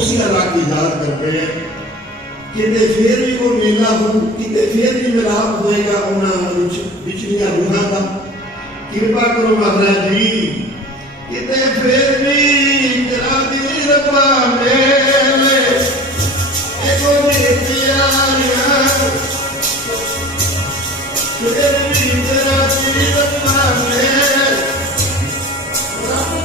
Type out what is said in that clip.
उसी अल्लाह की याद करते हैं। कितने फिर भी वो मेला हो, कितने फिर भी मिलाप होएगा उन्होंने पिछलिया रूहों का। कृपा करो महाराज जी, कितने फिर भी तेरा दिल मेले एको नित्यारिया फिर भी तेरा मेले रब